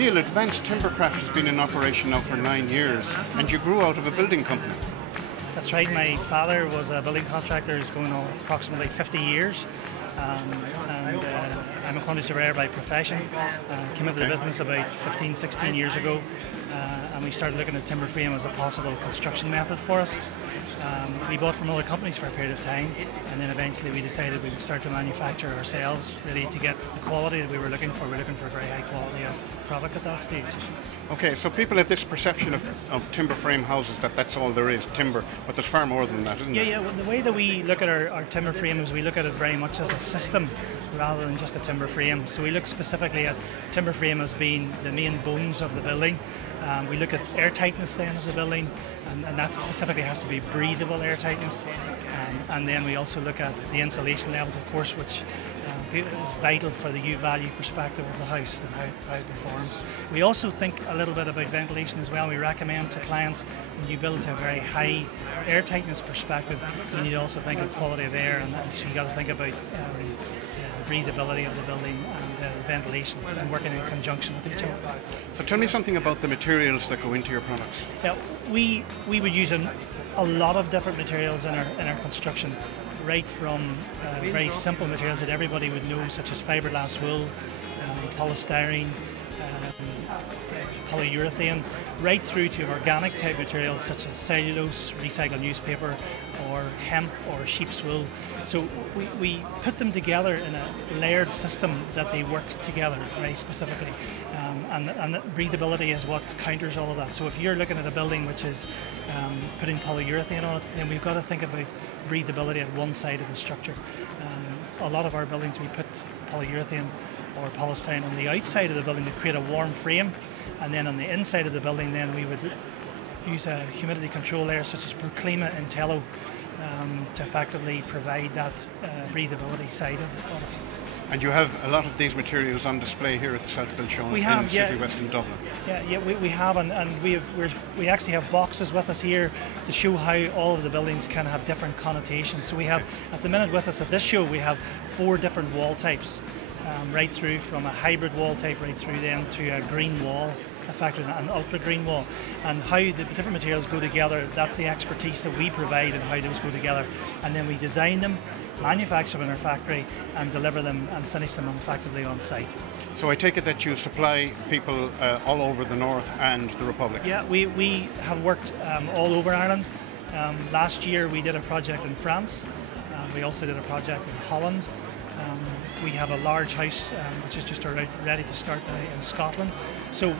Neil, Advanced Timbercraft has been in operation now for 9 years, and you grew out of a building company. That's right, my father was a building contractor who's going on approximately 50 years. I'm a quantity surveyor by profession. Came into the business about 15, 16 years ago, and we started looking at timber frame as a possible construction method for us. We bought from other companies for a period of time, and then eventually we decided we would start to manufacture ourselves, really to get the quality that we were looking for. We were looking for a very high quality of product at that stage. Okay, so people have this perception of timber frame houses that that's all there is, timber, but there's far more than that, isn't there? Yeah, well, the way that we look at our timber frame is we look at it very much as a system rather than just a timber frame. So we look specifically at timber frame as being the main bones of the building. We look at air tightness then of the building, and that specifically has to be breathable air tightness. And then we also look at the insulation levels, of course, which is vital for the U-value perspective of the house and how it performs. We also think a little bit about ventilation as well. We recommend to clients when you build to a very high air tightness perspective, you need to also think of quality of air, and so you got to think about the breathability of the building and ventilation, and working in conjunction with each other. So tell me something about the materials that go into your products. Yeah, we would use a lot of different materials in our construction, right from very simple materials that everybody would know, such as fiberglass wool, polystyrene, polyurethane, right through to organic type materials such as cellulose, recycled newspaper, or hemp or sheep's wool. So we put them together in a layered system that they work together very specifically. And breathability is what counters all of that. So if you're looking at a building which is putting polyurethane on it, then we've got to think about breathability at one side of the structure. A lot of our buildings we put polyurethane or polystyrene on the outside of the building to create a warm frame, and then on the inside of the building then we would use a humidity control layer such as Proclima Intello to effectively provide that breathability side of it. And you have a lot of these materials on display here at the South Build Show in City West in Dublin. Yeah, we have, and we actually have boxes with us here to show how all of the buildings can have different connotations. So we have, at the minute with us at this show, we have 4 different wall types, right through from a hybrid wall type right through then to a green wall, effectively an ultra green wall. And how the different materials go together, that's the expertise that we provide and how those go together. And then we design them, manufacture them in our factory, and deliver them and finish them effectively on site. So I take it that you supply people all over the North and the Republic? Yeah, we have worked all over Ireland. Last year we did a project in France. We also did a project in Holland. We have a large house which is just ready to start in Scotland. So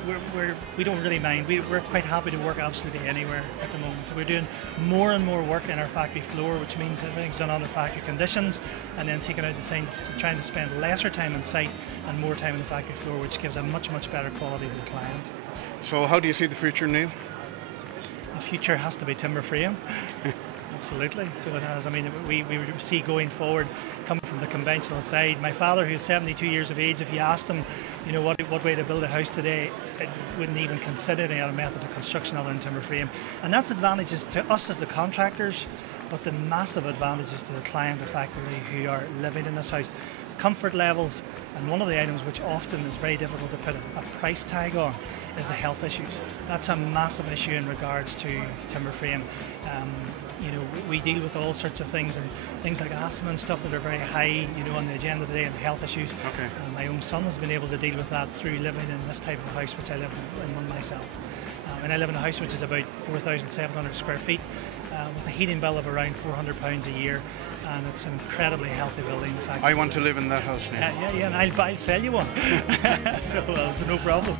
we don't really mind. We're quite happy to work absolutely anywhere at the moment. We're doing more and more work in our factory floor, which means everything's done under factory conditions, and then taking out the signs to trying to spend lesser time on site and more time on the factory floor, which gives a much better quality to the client. So how do you see the future, Neil? The future has to be timber frame. Absolutely, so it has. I mean, we see going forward, coming from the conventional side. My father, who's 72 years of age, if you asked him, you know, what way to build a house today, it wouldn't even consider any other method of construction other than timber frame. And that's advantages to us as the contractors, but the massive advantages to the client, effectively, who are living in this house. Comfort levels, and one of the items which often is very difficult to put a price tag on, is the health issues. That's a massive issue in regards to timber frame. You know, we deal with all sorts of things, and things like asthma and stuff that are very high, you know, on the agenda today, and health issues. Okay. My own son has been able to deal with that through living in this type of house, which I live in one myself. And I live in a house which is about 4,700 square feet, with a heating bill of around £400 a year, and it's an incredibly healthy building. In fact, I want to live in that house now. Yeah, and I'll sell you one. So no problem.